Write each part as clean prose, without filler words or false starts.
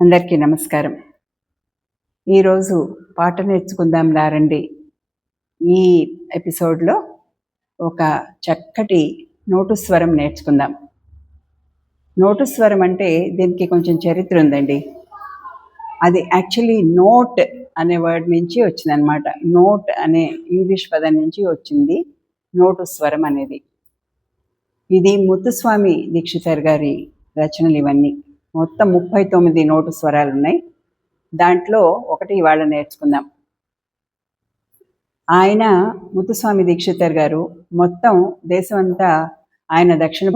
అందరికీ నమస్కారం. ఈరోజు పాట నేర్చుకుందాం రండి. ఈ ఎపిసోడ్లో ఒక చక్కటి నోటు స్వరం నేర్చుకుందాం. నోటు స్వరం అంటే దీనికి కొంచెం చరిత్ర ఉందండి. అది యాక్చువల్లీ నోట్ అనే వర్డ్ నుంచి వచ్చిందనమాట. నోట్ అనే ఇంగ్లీష్ పదం నుంచి వచ్చింది నోటు స్వరం అనేది. ఇది ముత్తుస్వామి దీక్షితర్ గారి రచనలు ఇవన్నీ. మొత్తం 39 నోటు స్వరాలు ఉన్నాయి. దాంట్లో ఒకటి ఇవాళ నేర్చుకుందాం. ఆయన ముత్తుస్వామి దీక్షితర్ గారు మొత్తం దేశం అంతా, ఆయన దక్షిణ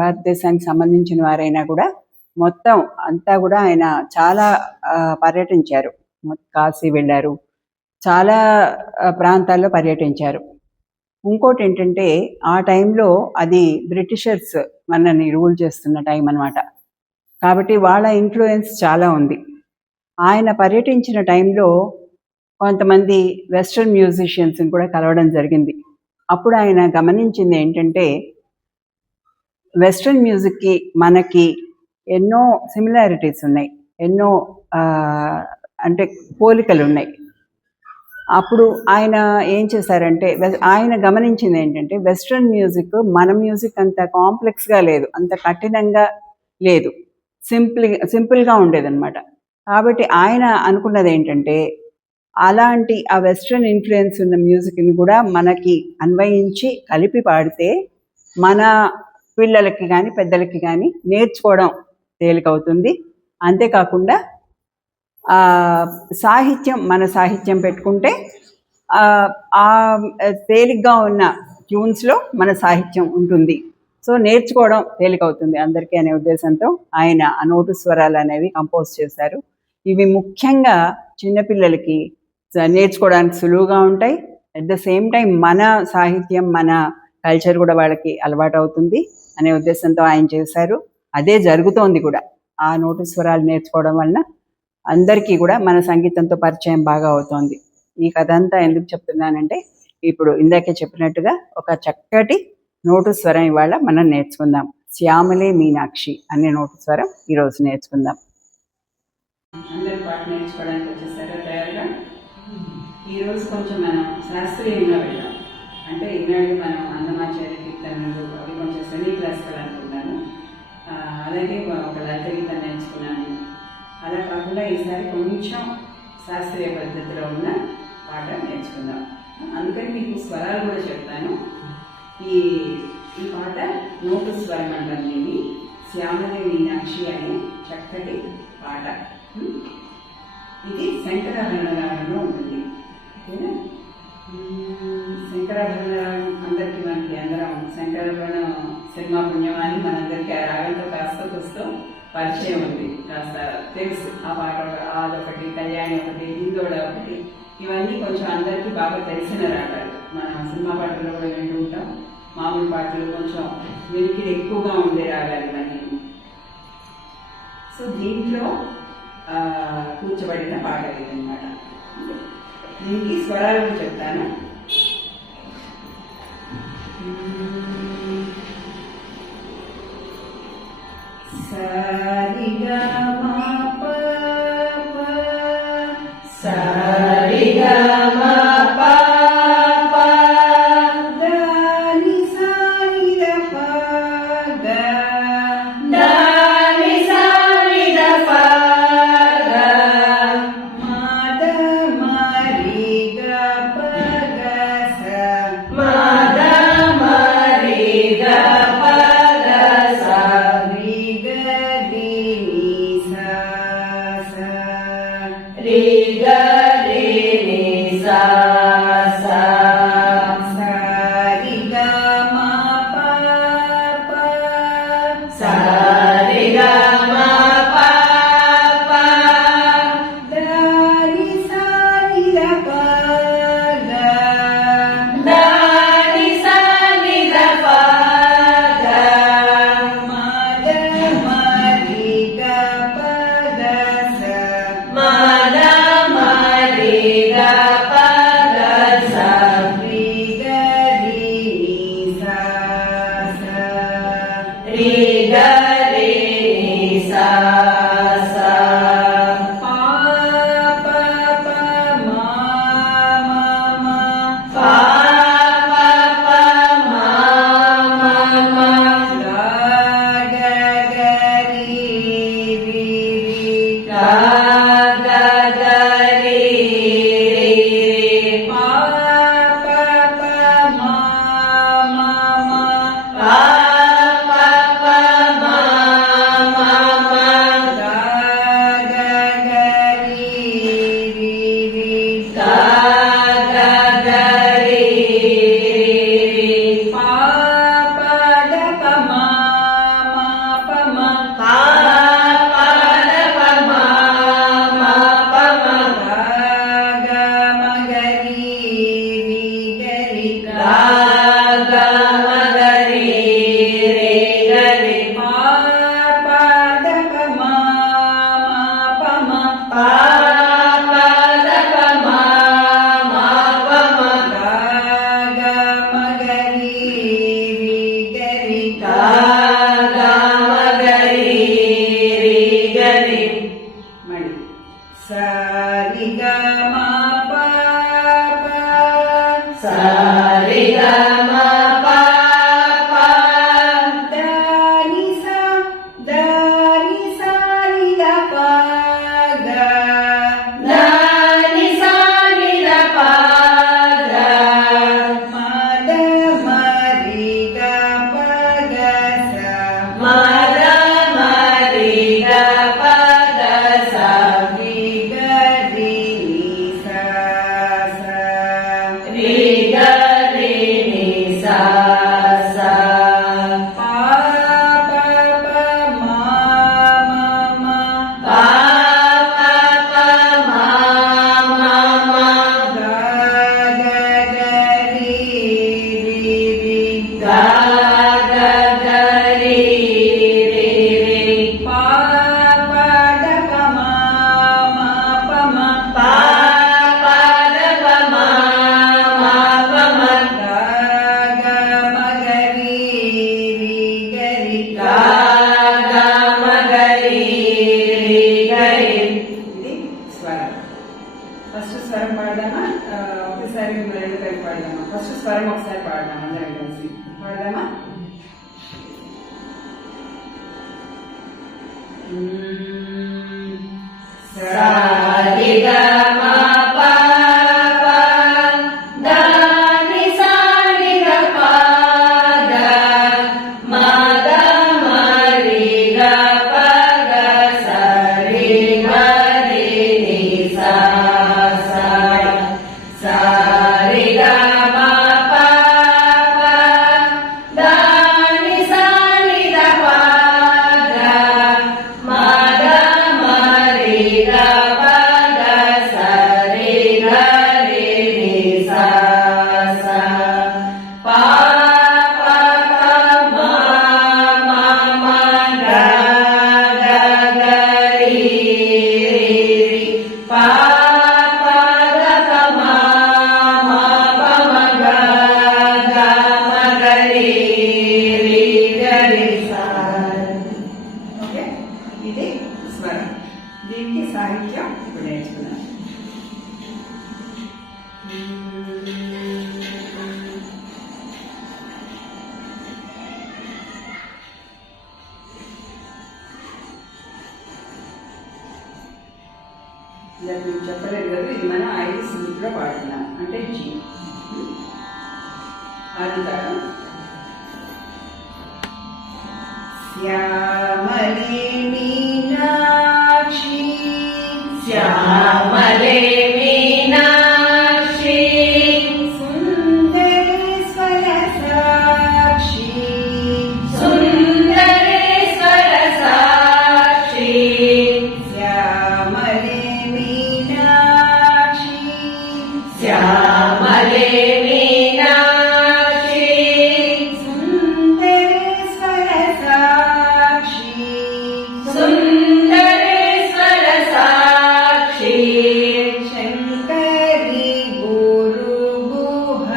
భారతదేశానికి సంబంధించిన వారైనా కూడా మొత్తం అంతా కూడా ఆయన చాలా పర్యటించారు. కాశీ వెళ్ళారు, చాలా ప్రాంతాల్లో పర్యటించారు. ఇంకోటి ఏంటంటే, ఆ టైంలో అది బ్రిటిషర్స్ మనల్ని రూల్ చేస్తున్న టైం అనమాట. కాబట్టి వాళ్ళ ఇన్ఫ్లుయెన్స్ చాలా ఉంది. ఆయన పర్యటించిన టైంలో కొంతమంది వెస్ట్రన్ మ్యూజిషియన్స్ని కూడా కలవడం జరిగింది. అప్పుడు ఆయన గమనించింది ఏంటంటే, వెస్ట్రన్ మ్యూజిక్కి మనకి ఎన్నో సిమిలారిటీస్ ఉన్నాయి, ఎన్నో అంటే పోలికలు ఉన్నాయి. అప్పుడు ఆయన ఏం చేశారంటే, ఆయన గమనించింది ఏంటంటే, వెస్ట్రన్ మ్యూజిక్ మన మ్యూజిక్ అంత కాంప్లెక్స్గా లేదు, అంత కఠినంగా లేదు, సింపుల్గా ఉండేదన్నమాట. కాబట్టి ఆయన అనుకున్నది ఏంటంటే, అలాంటి ఆ వెస్ట్రన్ ఇన్ఫ్లుయెన్స్ ఉన్న మ్యూజిక్ని కూడా మనకి అన్వయించి కలిపి పాడితే మన పిల్లలకి కానీ పెద్దలకి కానీ నేర్చుకోవడం తేలికవుతుంది. అంతేకాకుండా సాహిత్యం, మన సాహిత్యం పెట్టుకుంటే ఆ తేలిగ్గా ఉన్న ట్యూన్స్లో మన సాహిత్యం ఉంటుంది. సో నేర్చుకోవడం తేలికవుతుంది అందరికీ అనే ఉద్దేశంతో ఆయన ఆ నోటు స్వరాలు అనేవి కంపోజ్ చేశారు. ఇవి ముఖ్యంగా చిన్నపిల్లలకి నేర్చుకోవడానికి సులువుగా ఉంటాయి. అట్ ద సేమ్ టైం మన సాహిత్యం, మన కల్చర్ కూడా వాళ్ళకి అలవాటు అవుతుంది అనే ఉద్దేశంతో ఆయన చేశారు. అదే జరుగుతోంది కూడా. ఆ నోటు స్వరాలు నేర్చుకోవడం వలన అందరికీ కూడా మన సంగీతంతో పరిచయం బాగా అవుతోంది. ఈ కథ అంతా ఎందుకు చెప్తున్నానంటే, ఇప్పుడు ఇందాకే చెప్పినట్టుగా ఒక చక్కటి నోటు స్వరం ఇవాళ మనం నేర్చుకుందాం. శ్యామలే మీనాక్షి అనే నోటు స్వరం ఈరోజు నేర్చుకుందాం. అందరి పాట నేర్చుకోవడానికి వచ్చేసారా తయారుగా? ఈరోజు కొంచెం మనం శాస్త్రీయంగా వెళ్దాం. అంటే ఈనాడు మనం అన్నమాచార్య కీర్తనలు అవి కొంచెం సెమీ క్లాసికల్ అనుకున్నాను. అలాగే ఒక లలిత గీతం నేర్చుకున్నాను. అలా కాకుండా ఈసారి కొంచెం శాస్త్రీయ పద్ధతిలో ఉన్న పాట నేర్చుకుందాం. అందుకని మీకు స్వరాలు కూడా చెప్తాను. ఈ పాట నోటు స్వరం అంటాం దీన్ని. శ్యామలే మీనాక్షి అనే చక్కటి పాట. ఇది శంకరాభరణ రాగంలో ఉంటుంది. ఓకేనా? శంకరాభరణ రాగం అందరికీ, మనకి అందరం శంకరాభరణ సినిమా పుణ్యమాని మనందరికీ ఆ రాగంతో కాస్త కూస్తో పరిచయం ఉంది, కాస్త తెలుసు. ఆ పాట అదొకటి, కళ్యాణి ఒకటి, హిందోడ ఒకటి, ఇవన్నీ కొంచెం అందరికీ బాగా తెలిసిన రాగాలు. మనం సినిమా పాటల్లో కూడా వింటూ ఉంటాం. మామూలు పాటలు కొంచెం వెలికిడి ఎక్కువగా ఉండే రాగాలు ఇవన్నీ. సో దీంట్లో కూర్చోబడిన పాట ఇదన్నమాట. దీనికి స్వరాలు చెప్తాను. సరిగా रे ग रे सा सा ఇది స్వరం. దీనికి సాహిత్యం ఇప్పుడు నేర్చుకున్నాం. చెప్పలేదు కదా, ఇది మనం 5 శృతుల్లో పాడుతున్నాం. అంటే జీ ఆదితాళం. శ్యామలే మీనాక్షి శ్యామలే మీనాక్షి సుందరేశ్వర సాక్షి సుందరేశ్వర సాక్షి శ్యామలే మీనాక్షి శ్యామలే మీనాక్షి సుందరేశ్వర సాక్షి సుందరేశ్వర సాక్షి శంకరి గురు గుహ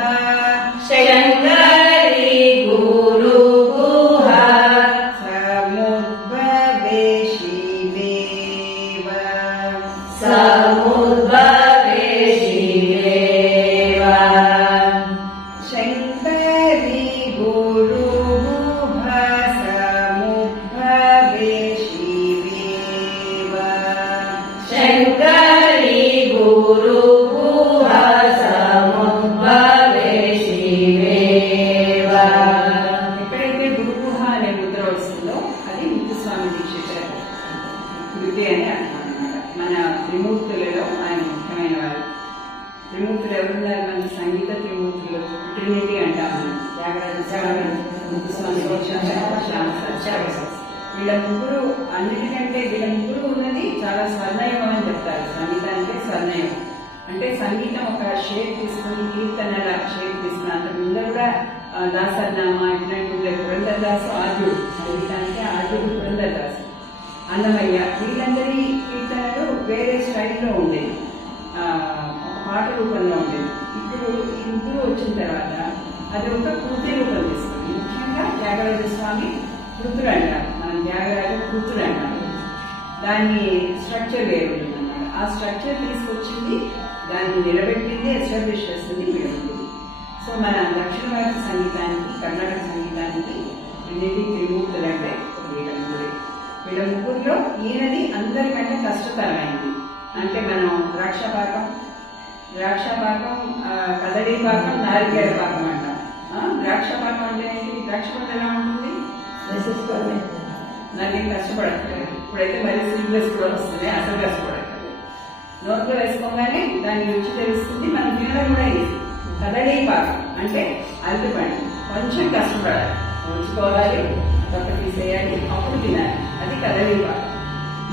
శంకరి గురు గుహ సముద్భవే శివేవ సముద్భవే శివేవ శంకరి గురు గుహ సముద్భవే శివేవ శంకరి గురు గుహ సముద్భవే శివేవ ఎక్కడైతే గురుగుహ అనే ముద్ర వస్తుందో అది ముత్తుస్వామి దీక్షితారు కృతి అని అంటాం అన్నమాట. మన త్రిమూర్తులలో ఆయన ముఖ్యమైన వారు. త్రిమూర్తులు ఎవరున్నారు? మన సంగీత త్రిమూర్తులు ట్రినిటీ అంటాం మనం. త్యాగరాజ స్వామి, ముత్తుస్వామి దీక్షితారు, వీళ్ళ ముగ్గురు అన్నిటికంటే వీళ్ళ ముగ్గురు ఉన్నది చాలా స్వర్ణయుగం అని చెప్తారు. సంగీతానికే స్వర్ణయుగం అంటే సంగీతం ఒక షేప్ తీసుకుని కీర్తనల షేప్ తీసుకుని అంతకు ముందర కూడా దాసర్నామా ఇట్లాంటి పురంధరదాసు ఆర్యుడు, సంగీతానికి ఆర్యుడు పురంధరదాసు, అన్నమయ్య, వీళ్ళందరి కీర్తనలు వేరే స్టైల్లో ఉండేవి, ఒక పాట రూపంలో ఉండేది. ఇప్పుడు ఈ ముగ్గురు వచ్చిన తర్వాత అది ఒక కృతి రూపం తీసుకుంది. ముఖ్యంగా త్యాగరాజ స్వామి కృతులు అంటారు, మనం త్యాగరాజ కృతులు అంటారు. దాన్ని స్ట్రక్చర్ వేరు ఉంటుందన్నమాట. ఆ స్ట్రక్చర్ తీసుకొచ్చింది, దాన్ని నిలబెట్టింది, ఎస్టాబ్లిష్ చేస్తుంది వీళ్ళముగ్గురు. సో మన దక్షిణ భారత సంగీతానికి, కర్ణాటక సంగీతానికి వీళ్ళది త్రిమూర్తులు అంటే వీళ్ళ ముగ్గురే. వీళ్ళ ముగ్గురులో ఈయనది అందరికంటే కష్టతరమైంది. అంటే మనం ద్రాక్షపాకం, కదళీపాకం, నారికేళ పాకం అంటాం. ద్రాక్షపాకం అంటే ఏంటి? ద్రాక్షపాకం ఎలా ఉంటుంది? నాకేం కష్టపడక్కర్లేదు. ఇప్పుడైతే మరి స్లీవ్లెస్ కూడా వస్తుంది, అసలు కష్టపడక్కర్లేదు. నోట్లో వేసుకోగానే దాని రుచి తెలుస్తుంది, మనం తినడం కూడా ఇది. కదళీపాకం అంటే అరటిపండు, కొంచెం కష్టపడాలి, ఉంచుకోవాలి, తప్ప తీసేయాలి, అప్పుడు తినాలి, అది కదళీపాకం.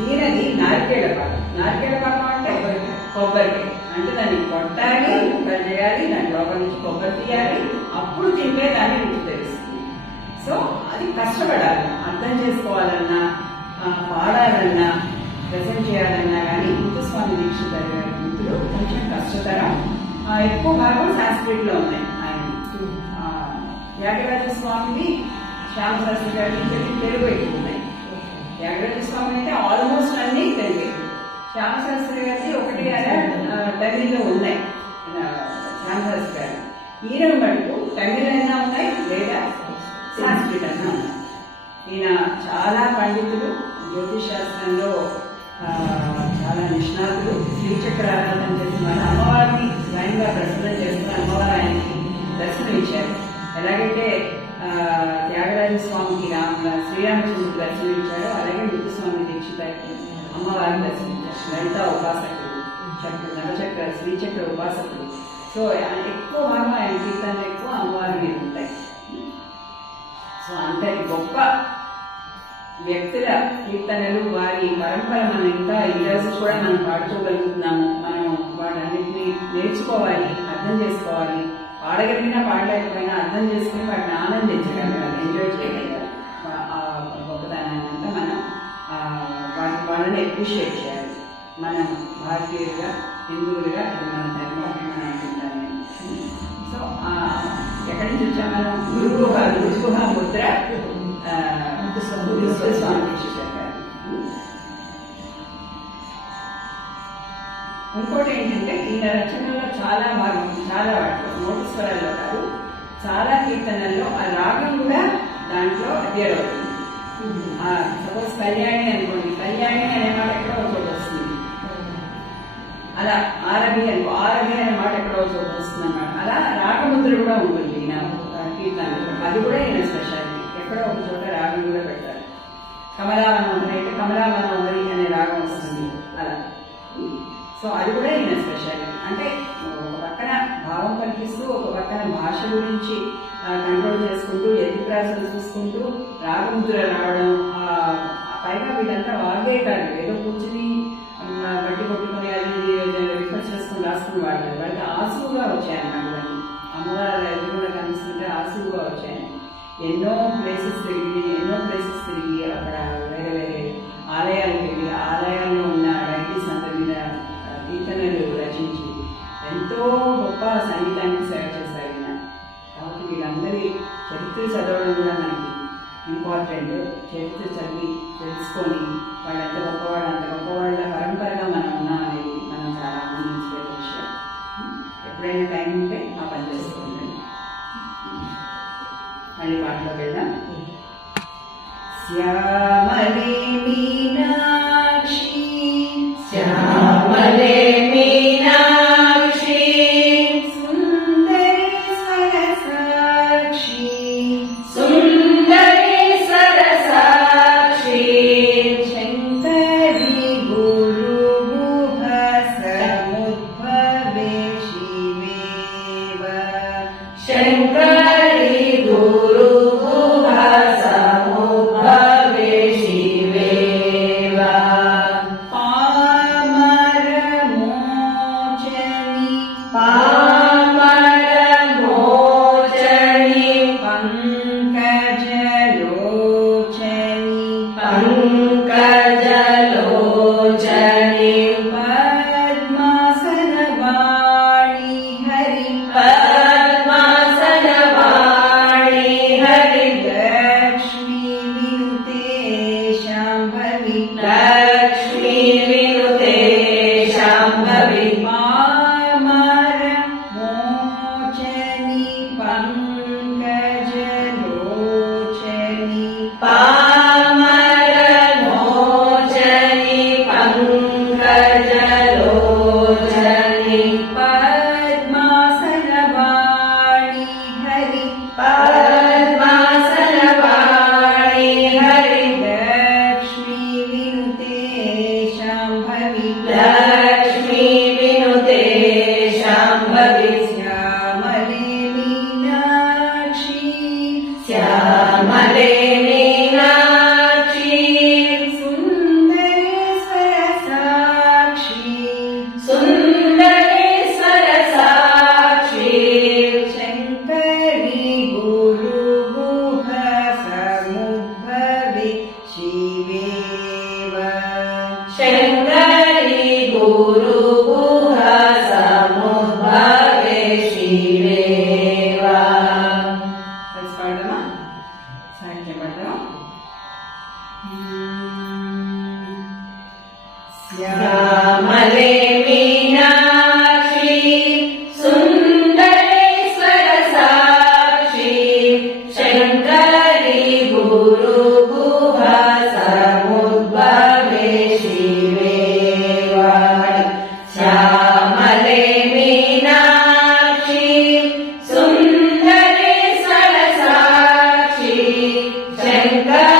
ఈయనది నారికేళ పాకం. నారికేళ పాకం అంటే కొబ్బరికాయ అంటే దాన్ని కొట్టాలి, ముక్కలు చేయాలి, దాని లోపల నుంచి కొబ్బరి తీయాలి, అప్పుడు తింటే దాన్ని రుచి తెలుస్తుంది. సో అది కష్టపడాలి, అర్థం చేసుకోవాలన్నా, పాడాలన్నా, ప్రజెంట్ చేయాలన్నా కానీ ముత్తుస్వామి దీక్షితారు గారి కృతులు కొంచెం కష్టతరం. ఎక్కువ భాగం సాంస్క్రిట్లో ఉన్నాయి. ఆయన త్యాగరాజ స్వామిని, శ్యామశాస్త్రి గారి తెలుగు ఎక్కువ ఉన్నాయి. త్యాగరాజ స్వామి అయితే ఆల్మోస్ట్ అన్ని తెలుగే. శ్యామశాస్త్రి గారికి 1 తమిళ్లో ఉన్నాయి. శ్యామశాస్త్రి గారి ఈయన మటుకు తమిళ అయినా ఉన్నాయి, లేదా సాంస్క్రిట్ అయినా ఉన్నాయి. ఈయన చాలా పండితులు, జ్యోతిష్ శాస్త్రంలో చాలా నిష్ణాతులు. శ్రీచక్ర ఆరాధన చేస్తున్నారు. అమ్మవారిని స్వయంగా ప్రసన్నం చేస్తున్న అమ్మవారు ఆయనకి దర్శనం ఇచ్చారు. ఎలాగైతే త్యాగరాజ స్వామికి శ్రీరామచంద్రుడు దర్శనం ఇచ్చారో అలాగే ముత్తుస్వామి దీక్షితానికి అమ్మవారిని దర్శనించారు. లలిత ఉపాసకుడు, నవచక్ర శ్రీచక్ర ఉపాసకుడు. సో ఎక్కువ భాగం ఆయన కీర్తనలు ఎక్కువ అమ్మవారి మీద ఉంటాయి. సో అంతటి గొప్ప వ్యక్తుల కీర్తనలు, వారి పరంపర మనం ఇంకా ఈరోజు కూడా మనం పాడుకోగలుగుతున్నాము. మనం వాటన్నిటిని నేర్చుకోవాలి, అర్థం చేసుకోవాలి. పాడగలిగినా పాడలేకపోయినా అర్థం చేసుకుని వాటిని ఆనందించగలగాలి, ఎంజాయ్ చేయగలగాలి. ఆ గొప్పతనాన్ని అంతా మనం వాళ్ళని అప్రిషియేట్ చేయాలి. మనం భారతీయులుగా, హిందువులుగా ఇది మన ధర్మం అని అనుకుంటాను నేను. సో ఎక్కడి నుంచి వచ్చా మనం? గురుగుహ ముద్ర స్వామి చెప్పారు. ఇంకోటి ఏంటంటే ఈయన రచనల్లో చాలా భాగం, చాలా వాటిలో నోటు స్వరాల్లో కాదు, చాలా కీర్తనల్లో ఆ రాగం కూడా దాంట్లో అడ్యర్ అవుతుంది. సపోజ్ కళ్యాణి అనుకోండి, కళ్యాణి అనే మాట ఎక్కడో ఒక చోటు వస్తుంది. అలా ఆరభి అనుకో, ఆరభి అనే మాట ఎక్కడో ఒక చోటు వస్తుంది అన్నమాట. అలా రాగముద్ర కూడా ఉంటుంది ఈయన కీర్తనలో. అది కూడా ఈయన స్పెషాలిటీ. ఎక్కడో ఒక చోట రాగం కూడా పెడతారు. కమలామనోహరి అయితే కమలామనోహరి అనే రాగం వస్తుంది అలా. సో అది కూడా ఈయన స్పెషాలిటీ. అంటే ఒక పక్కన భావం కల్పిస్తూ, ఒక పక్కన భాష గురించి కంట్రోల్ చేసుకుంటూ, ఎత్తిప్రాసలు చూసుకుంటూ రాగముద్ర రావడం. పైగా వీళ్ళంతా వాగ్గేయకాలు, ఏదో కూర్చుని బట్టి కొట్టుకుని అది రిఫర్ చేసుకుని రాసుకుని వాళ్ళకి ఆసువుగా వచ్చాయన్నమాట. ఇవన్నీ అమ్మవారు ఎదురుగా కనిపిస్తుంటే ఆసువుగా వచ్చాయి. ఎన్నో ప్లేసెస్ తిరిగి అక్కడ వేరే వేరే ఆలయాలకు వెళ్ళి ఆలయాల్లో ఉన్న డైటీస్ అంతా మీద కీర్తనలు రచించి ఎంతో గొప్ప సంగీతానికి సేవ చేశారు ఈయన. కాబట్టి వీళ్ళందరి చరిత్ర చదవడం కూడా మనకి ఇంపార్టెంట్. చరిత్ర చదివి తెలుసుకొని వాళ్ళు ఎంత గొప్పవాళ్ళు, అంత గొప్పవాళ్ళ పరంపరగా మనం ఉన్నాం అనేది మనం చాలా ఆనందించే విషయం. ఎప్పుడైనా టైం ఉంటే ఆ పని చేసుకోండి. మళ్ళీ పాటలోకి వెళ్దాం. శ్యామలే మీనాక్షి, శ్యామలే మీనాక్షి, సుందరి సరసాక్షి, సుందరి సరసాక్షి, శంకరి గురుగుహ సముద్భవే శివేవ, శంకరి గురుగుహ సముద్భవే శివేవ, పామర మోచని, పామర మోచని, పంకజలోచని, పంకజలోచని, పద్మాసనవాణి హరి, పద్మాసనవాణి హరి, లక్ష్మీ వినుతే శాంభవి, లక్ష్మీ వినుతే శాంభవి, పామర మోచని, పంకజలోచని, పామర మోచని, పంకజలోచని, పద్మాసనవాణి హరి, పద్మాసనవాణి హరి, లక్ష్మీ వినుతే శాంభవి, లక్ష్మీ వినుతే శాంభవి, శ్యామలే మీనాక్షి, శ్యామలే మీనాక్షి, సుందరేశ్వర సాక్షి, సుందరేశ్వర సాక్షి, శంకరి గురుగుహ సముద్భవే శివేవ, శంకరి గురుగుహ సముద్భవే శివేవ. కలిసి పాడదామా? సాహిత్యం పాడదామా? శ్యామలే మీనాక్షి, సుందరేశ్వర సాక్షి, శంకరి గురుగుహ సముద్భవే శంకర